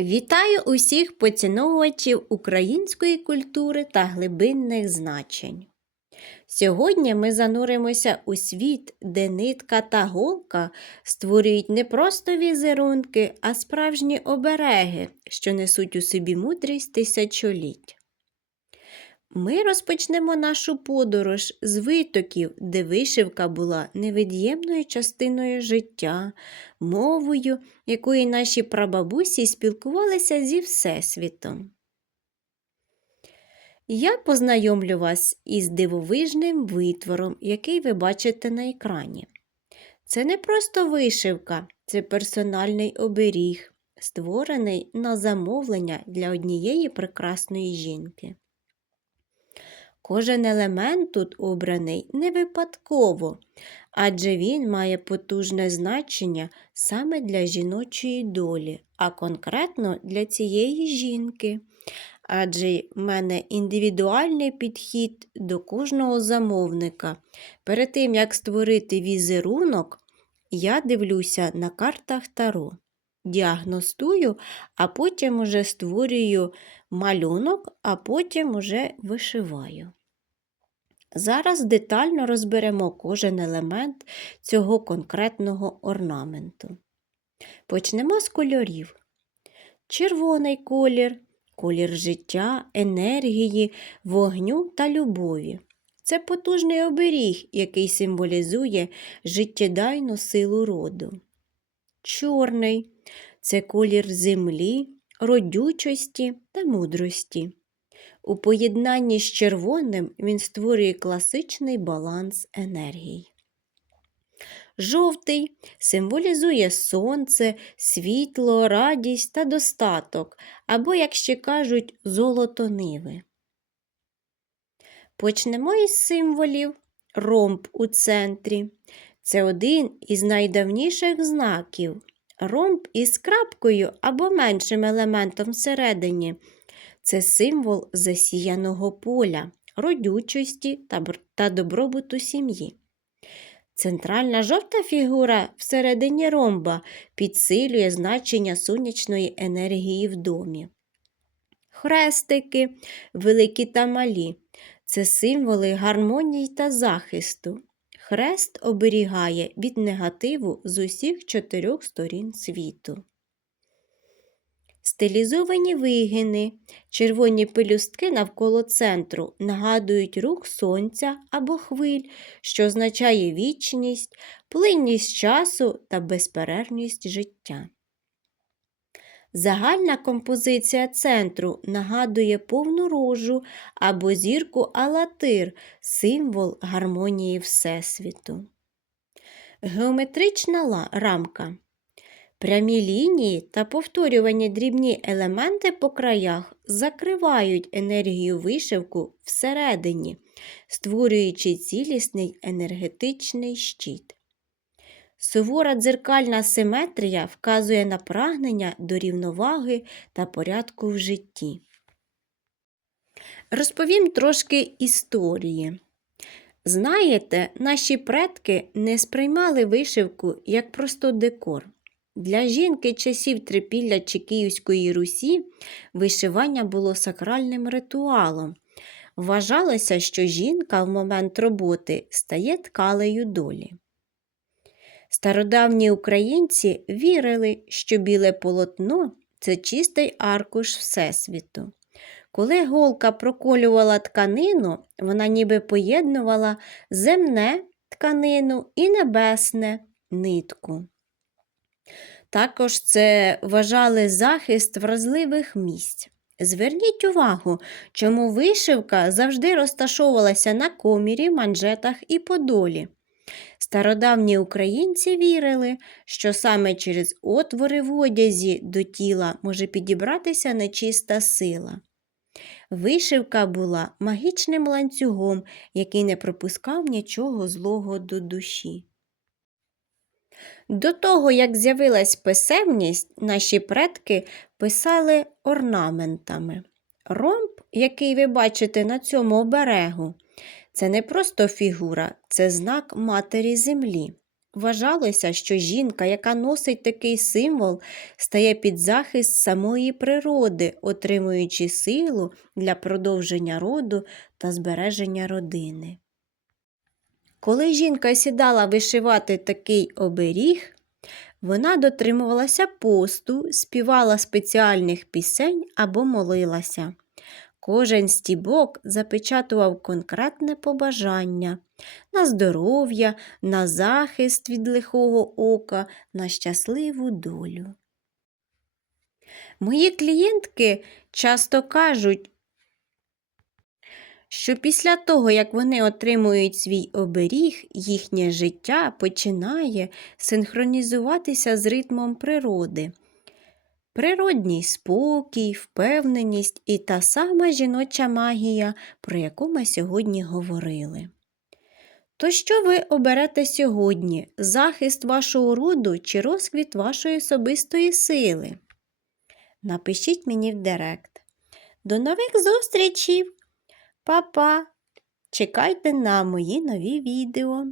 Вітаю усіх поціновувачів української культури та глибинних значень. Сьогодні ми зануримося у світ, де нитка та голка створюють не просто візерунки, а справжні обереги, що несуть у собі мудрість тисячоліть. Ми розпочнемо нашу подорож з витоків, де вишивка була невід'ємною частиною життя, мовою, якою наші прабабусі спілкувалися зі Всесвітом. Я познайомлю вас із дивовижним витвором, який ви бачите на екрані. Це не просто вишивка, це персональний оберіг, створений на замовлення для однієї прекрасної жінки. Кожен елемент тут обраний не випадково, адже він має потужне значення саме для жіночої долі, а конкретно для цієї жінки. Адже в мене індивідуальний підхід до кожного замовника. Перед тим, як створити візерунок, я дивлюся на картах Таро, діагностую, а потім уже створюю малюнок, а потім уже вишиваю. Зараз детально розберемо кожен елемент цього конкретного орнаменту. Почнемо з кольорів. Червоний колір колір життя, енергії, вогню та любові. Це потужний оберіг, який символізує життєдайну силу роду. Чорний це колір землі, родючості та мудрості. У поєднанні з червоним він створює класичний баланс енергій. Жовтий символізує сонце, світло, радість та достаток, або, як ще кажуть, золото ниви. Почнемо із символів ромб у центрі. Це один із найдавніших знаків. Ромб із крапкою або меншим елементом всередині. Це символ засіяного поля, родючості та добробуту сім'ї. Центральна жовта фігура всередині ромба підсилює значення сонячної енергії в домі. Хрестики, великі та малі це символи гармонії та захисту. Хрест оберігає від негативу з усіх чотирьох сторін світу. Стилізовані вигини, червоні пелюстки навколо центру нагадують рух сонця або хвиль, що означає вічність, плинність часу та безперервність життя. Загальна композиція центру нагадує повну рожу або зірку Алатир, символ гармонії Всесвіту. Геометрична рамка Прямі лінії та повторювані дрібні елементи по краях закривають енергію вишивку всередині, створюючи цілісний енергетичний щит. Сувора дзеркальна симетрія вказує на прагнення до рівноваги та порядку в житті. Розповім трошки історії. Знаєте, наші предки не сприймали вишивку як просто декор. Для жінки часів трипілля чи Київської Русі вишивання було сакральним ритуалом. Вважалося, що жінка в момент роботи стає ткалею долі. Стародавні українці вірили, що біле полотно це чистий аркуш Всесвіту. Коли голка проколювала тканину, вона ніби поєднувала земне тканину і небесне нитку. Також це вважали захист вразливих місць. Зверніть увагу, чому вишивка завжди розташовувалася на комірі, манжетах і подолі. Стародавні українці вірили, що саме через отвори в одязі до тіла може підібратися нечиста сила. Вишивка була магічним ланцюгом, який не пропускав нічого злого до душі. До того, як з'явилась писемність, наші предки писали орнаментами. Ромб, який ви бачите на цьому оберегу, це не просто фігура, це знак матері землі. Вважалося, що жінка, яка носить такий символ, стає під захист самої природи, отримуючи силу для продовження роду та збереження родини. Коли жінка сідала вишивати такий оберіг, вона дотримувалася посту, співала спеціальних пісень або молилася. Кожен стібок запечатував конкретне побажання на здоров'я, на захист від лихого ока, на щасливу долю. Мої клієнтки часто кажуть, що після того, як вони отримують свій оберіг, їхнє життя починає синхронізуватися з ритмом природи. Природній спокій, впевненість і та сама жіноча магія, про яку ми сьогодні говорили. То що ви оберете сьогодні? Захист вашого роду чи розквіт вашої особистої сили? Напишіть мені в директ. До нових зустрічей! Па-па! Чекайте на мої нові відео.